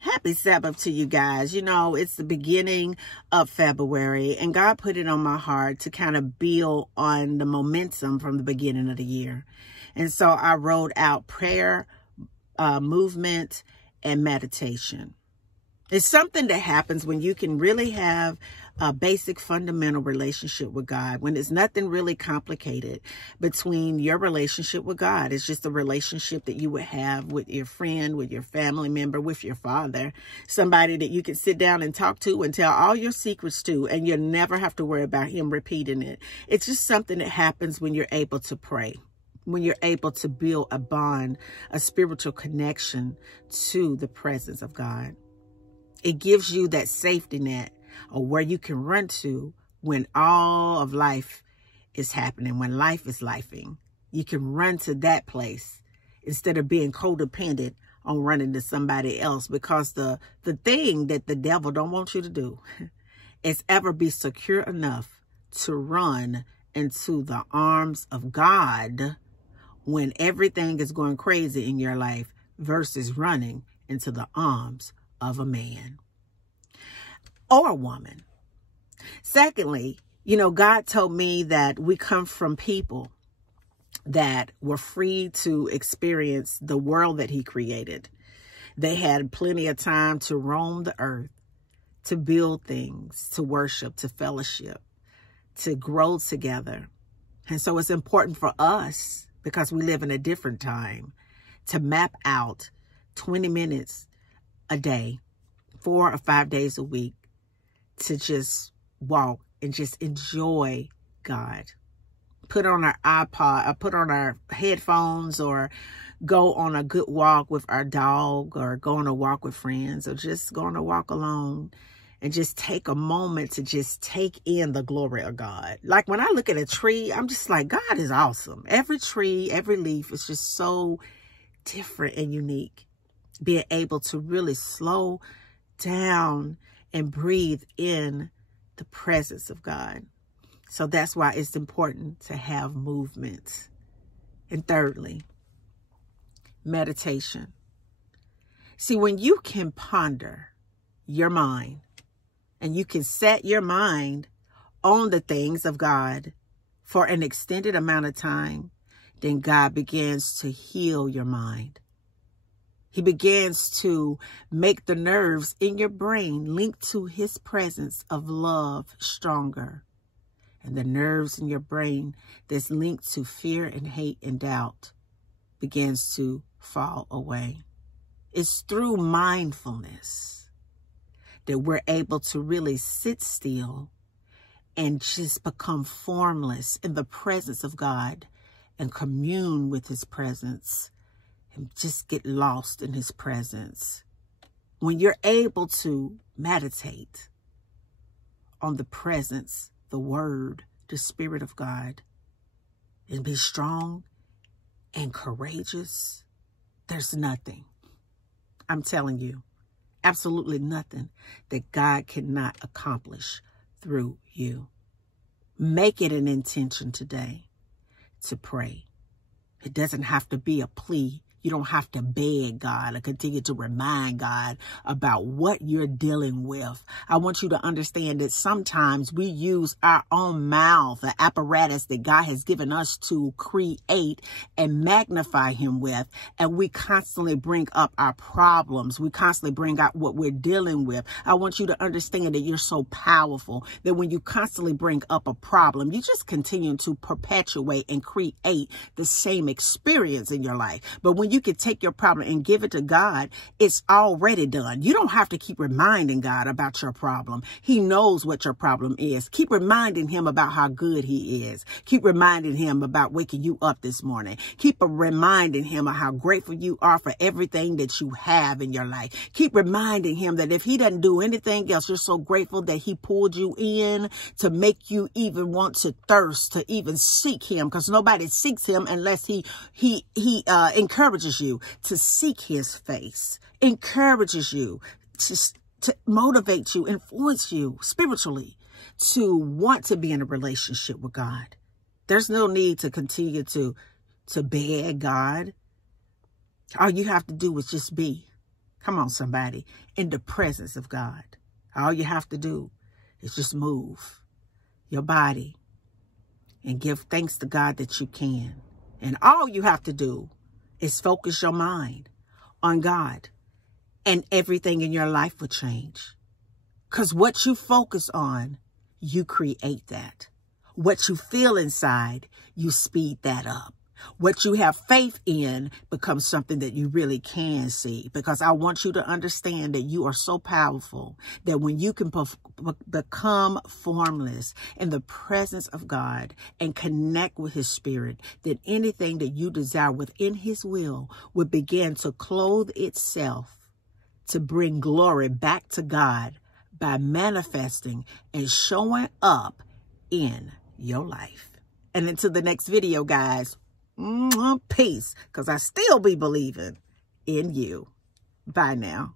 Happy Sabbath to you guys. You know, it's the beginning of February, and God put it on my heart to kind of build on the momentum from the beginning of the year. And so I wrote out prayer, movement, and meditation. It's something that happens when you can really have a basic fundamental relationship with God, when it's nothing really complicated between your relationship with God. It's just a relationship that you would have with your friend, with your family member, with your father, somebody that you can sit down and talk to and tell all your secrets to, and you'll never have to worry about him repeating it. It's just something that happens when you're able to pray, when you're able to build a bond, a spiritual connection to the presence of God. It gives you that safety net or where you can run to when all of life is happening, when life is lifing. You can run to that place instead of being codependent on running to somebody else, because the thing that the devil don't want you to do is ever be secure enough to run into the arms of God when everything is going crazy in your life versus running into the arms of a man or a woman. Secondly, you know, God told me that we come from people that were free to experience the world that he created. They had plenty of time to roam the earth, to build things, to worship, to fellowship, to grow together. And so it's important for us, because we live in a different time, to map out 20 minutes a day, 4 or 5 days a week, to just walk and just enjoy God. Put on our iPod, or put on our headphones, or go on a good walk with our dog, or go on a walk with friends, or just go on a walk alone and just take a moment to just take in the glory of God. Like when I look at a tree, I'm just like, God is awesome. Every tree, every leaf is just so different and unique. Being able to really slow down and breathe in the presence of God. So that's why it's important to have movement. And thirdly, meditation. See, when you can ponder your mind and you can set your mind on the things of God for an extended amount of time, then God begins to heal your mind. He begins to make the nerves in your brain linked to his presence of love stronger. And the nerves in your brain that's linked to fear and hate and doubt begins to fall away. It's through mindfulness that we're able to really sit still and just become formless in the presence of God and commune with his presence. And just get lost in his presence. When you're able to meditate on the presence, the word, the Spirit of God, and be strong and courageous, there's nothing, I'm telling you, absolutely nothing that God cannot accomplish through you. Make it an intention today to pray. It doesn't have to be a plea. You don't have to beg God or continue to remind God about what you're dealing with. I want you to understand that sometimes we use our own mouth, the apparatus that God has given us to create and magnify him with, and we constantly bring up our problems. We constantly bring out what we're dealing with. I want you to understand that you're so powerful that when you constantly bring up a problem, you just continue to perpetuate and create the same experience in your life. But when you can take your problem and give it to God, it's already done. You don't have to keep reminding God about your problem. He knows what your problem is. Keep reminding him about how good he is. Keep reminding him about waking you up this morning. Keep reminding him of how grateful you are for everything that you have in your life. Keep reminding him that if he doesn't do anything else, you're so grateful that he pulled you in to make you even want to thirst, to even seek him, because nobody seeks him unless he encourages you to seek his face, encourages you to motivate you, influence you spiritually to want to be in a relationship with God. There's no need to continue to beg God. All you have to do is just be. Come on, somebody. In the presence of God. All you have to do is just move your body and give thanks to God that you can. And all you have to do is focus your mind on God, and everything in your life will change. Because what you focus on, you create that. What you feel inside, you speed that up. What you have faith in becomes something that you really can see. Because I want you to understand that you are so powerful that when you can become formless in the presence of God and connect with his spirit, that anything that you desire within his will would begin to clothe itself to bring glory back to God by manifesting and showing up in your life. And until the next video, guys, peace, because I still be believing in you. Bye now.